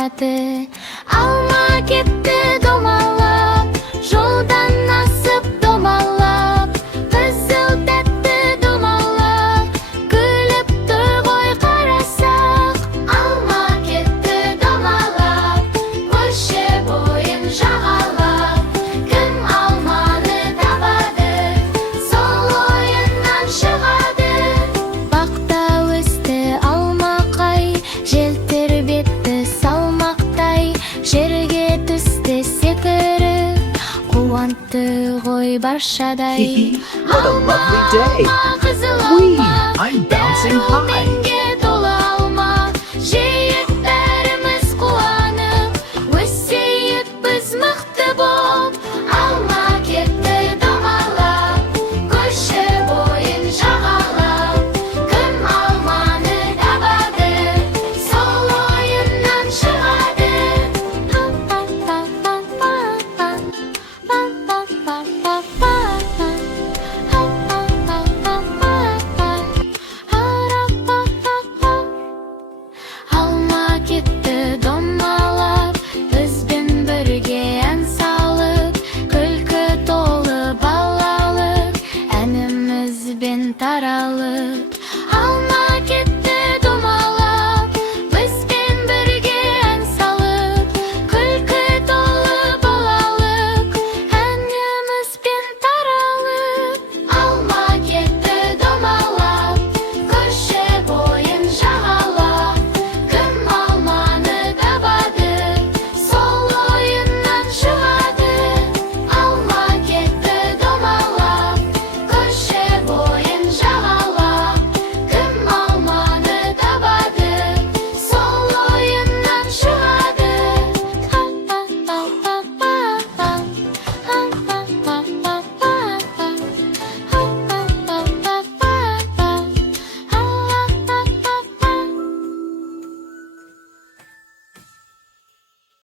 табады. Алма кетті домалап, жолдан асып домалап, қызыл тәтті домалап, күліп тұр ғой қарасақ. Алма кетті домалап, көше бойын жағалап, кім алманы табады, сол ойыннан шығады. Бақта өсті алмақай, жел тербетті салмақтай, жерге түсті секіріп, қуантты ғой баршадай. What a lovely day! Қызыл Whee! алма, I'm bouncing high.